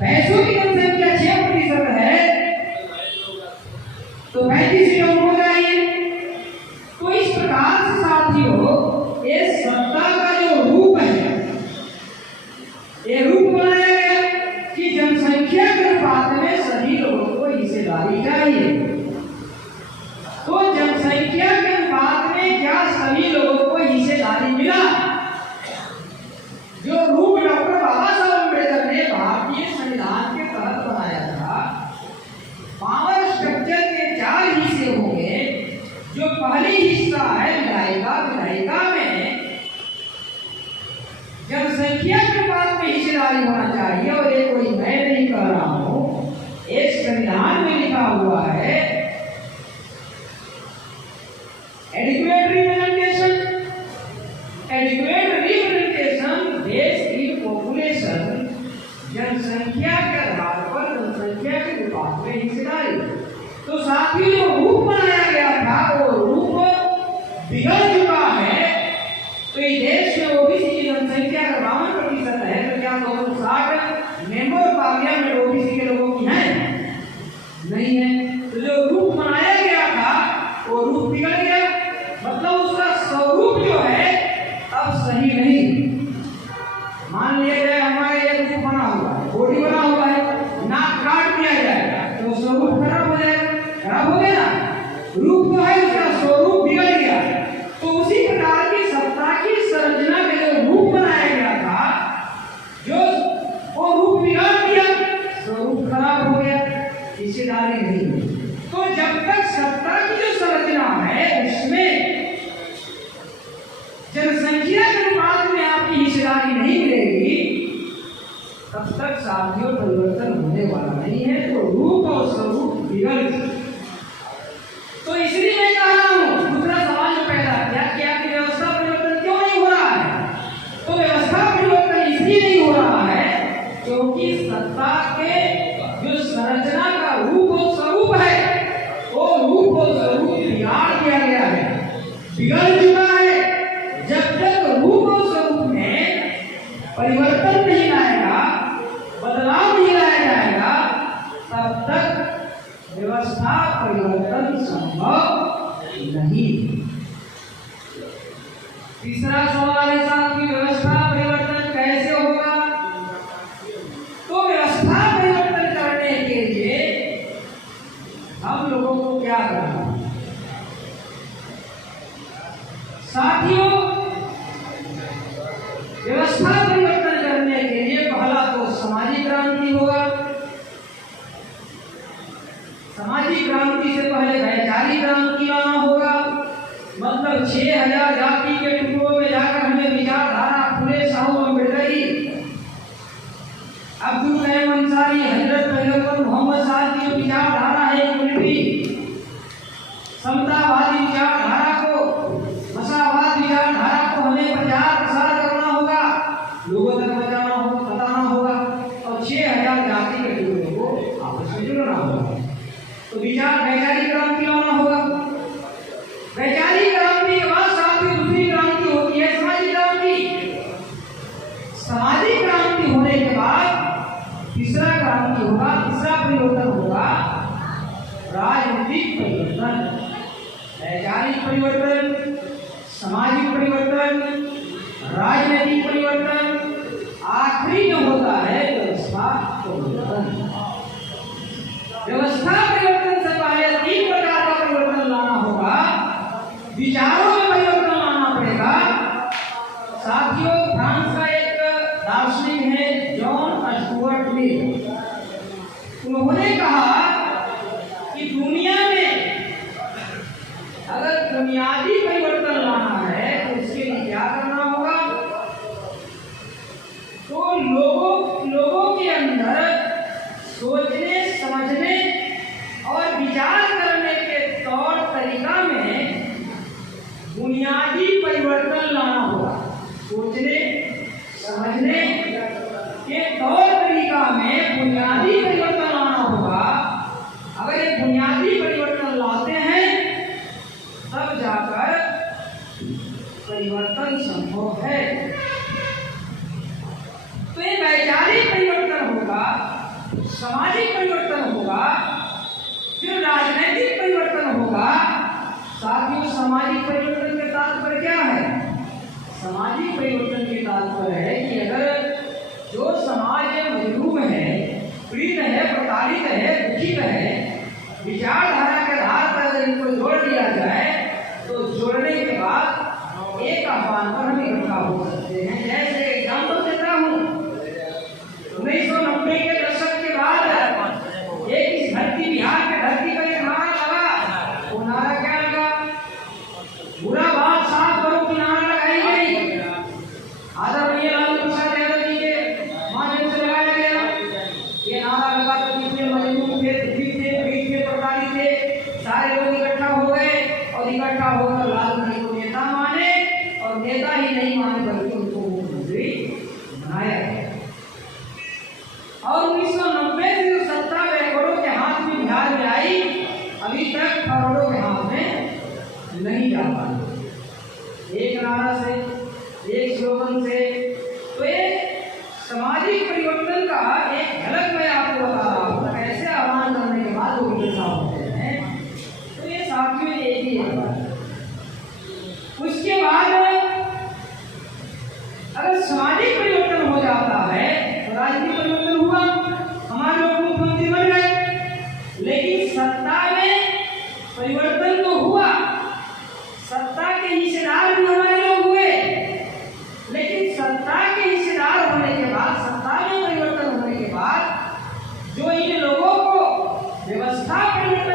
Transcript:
भैंसों की जनसंख्या 6% है तो 35 लोग हो जाएंगे। तो इस प्रकार से साथियों ये सत्ता का जो रूप है, ये रूप बनाया गया कि जनसंख्या के अनुपात में सभी लोगों को हिस्सेदारी चाहिए। तो जनसंख्या के अनुपात में क्या सभी लोगों को हिस्सेदारी मिला? जो रूप डॉक्टर बाबा साहब अम्बेडकर ने भारतीय संविधान के तहत बनाया था, पावर स्ट्रक्चर के 4 हिस्से होंगे। जो पहली हिस्सा है विधायिका में जनसंख्या के अनुपात में हिस्सेदारी होना चाहिए। और ये कोई मैं नहीं कह रहा हूं, एक संविधान में लिखा हुआ है एडिक्वेट रिप्रेजेंटेशन देश की पॉपुलेशन जनसंख्या के आधार पर जनसंख्या के अनुपात में हिस्सेदारी। तो साथियों जो रूप बनाया गया था वो रूप बिगड़ चुका है। तो इस देश में ओबीसी की जनसंख्या 52% है, तो क्या 260 मेंबर पार्लियामेंट ओबीसी के लोगों की है? नहीं है। तो जो रूप बनाया गया था वो रूप बिगड़ गया, मतलब उसका स्वरूप जो है अब सही नहीं। मान लिया जाए हमारे एक रूप बना हुआ है, बॉडी बना हुआ है, नाक काट दिया जाएगा तो स्वरूप खराब हो जाएगा, खराब हो गया ना। रूप तो है, उसका स्वरूप बिगड़ गया। तो उसी प्रकार की सत्ता की संरचना के जो रूप बनाया गया था, जो वो रूप बिगाड़ दिया, स्वरूप खराब हो गया, हिस्सेदारी नहीं हुई। तो जब तक सत्ता की जो संरचना है उसमें जनसंख्या के अनुपात में आपकी हिस्सेदारी नहीं मिलेगी, तब तक साथियों परिवर्तन होने वाला नहीं है। तो रूप और स्वरूप बिगड़। तो इसलिए मैं कह रहा हूं, दूसरा सवाल जो पैदा किया कि व्यवस्था परिवर्तन क्यों नहीं हो रहा है? तो व्यवस्था परिवर्तन इसलिए नहीं हो रहा है क्योंकि सत्ता के जो संरचना का रूप और स्वरूप है वो रूप और स्वरूप बिगाड़ दिया गया है, बिगड़ चुका है। जब तक रूप और स्वरूप में परिवर्तन नहीं आएगा, बदलाव नहीं लाया जाएगा, तब तक व्यवस्था परिवर्तन संभव नहीं। तीसरा सवाल है साहब की व्यवस्था परिवर्तन कैसे होगा? तो व्यवस्था परिवर्तन करने के लिए हम लोगों को क्या करना है? साथियों व्यवस्था परिवर्तन करने के लिए पहला तो सामाजिक क्रांति होगा। सामाजिक क्रांति से पहले वैचारिक क्रांति लाना होगा। मतलब 6000 जाति के टुकड़ों में जाकर हमें विचारधारा फुले साहू अम्बेडकरी, अब्दुल कलाम अंसारी, हजरत पैगंबर मोहम्मद साहब की जो विचारधारा है समतावादी विचारधारा को, मसावाद विचारधारा को हमें प्रचार प्रसार करना होगा, लोगों तक पहुंचाना होगा, बताना होगा और 6000 जाति के टुकड़ों को आपस में जोड़ना होगा। तो वैचारिक क्रांति लाना होगा। वैचारिक क्रांति के बाद साथियों दूसरी क्रांति होती है सामाजिक क्रांति। सामाजिक क्रांति होने के बाद तीसरा क्रांति होगा, तीसरा परिवर्तन होगा राजनीतिक परिवर्तन। वैचारिक परिवर्तन, सामाजिक परिवर्तन, राजनीतिक परिवर्तन, आखिरी जो होता है व्यवस्था परिवर्तन। व्यवस्था परिवर्तन से पहले 3 प्रकार का परिवर्तन लाना होगा। विचारों में परिवर्तन लाना पड़ेगा। साथियों फ्रांस का एक दार्शनिक है जॉन स्टुअर्ट मिल, उन्होंने कहा कि दुनिया में अगर बुनियादी परिवर्तन लाना है तो उसके लिए क्या करना होगा? तो लोगों के अंदर सोचने, समझने और विचार करने के तौर तरीका में बुनियादी परिवर्तन लाना होगा। सोचने, समझने के तौर तरीका में बुनियादी परिवर्तन लाना होगा। अगर ये बुनियादी परिवर्तन लाते हैं तब जाकर परिवर्तन संभव है। तो ये वैचारिक परिवर्तन होगा सामाजिक परिवर्तन होगा, फिर राजनीतिक परिवर्तन होगा। साथियों, सामाजिक परिवर्तन के तात्पर्य क्या है? सामाजिक परिवर्तन के तात्पर्य है कि अगर जो समाज मजलूम है, पीड़ित है, प्रताड़ित है, दुखित है, विचारधारा के आधार पर अगर इनको जोड़ दिया जाए तो जोड़ने के बाद एक आह्वान पर हम इकट्ठा हो सकते हैं। जैसे एग्जाम्पल देता हूँ, 1990 के दशक के बाद एक इस धरती, बिहार के धरती पर एक नारा लगा। वो नारा क्या लगा? बुरा बात साफ करो की नारा लगाई गई। आदरणीय लालू प्रसाद यादव जी के माध्यम से लगाया गया ये नारा लगा। तो जितने मजलूम थे, दुखित थे, पीड़ित थे, प्रताड़ित थे, सारे लोग इकट्ठा हो गए और इकट्ठा होकर लालू जी को नेता माने, और नेता ही नहीं माने बल्कि उनको मुख्यमंत्री बनाया गया। और 1990 से जो सत्ता बैकवर्डों के हाथ में बिहार में आई, अभी तक फॉरवर्डों के हाथ में नहीं जा पाई। एक नारा से, एक स्लोगन से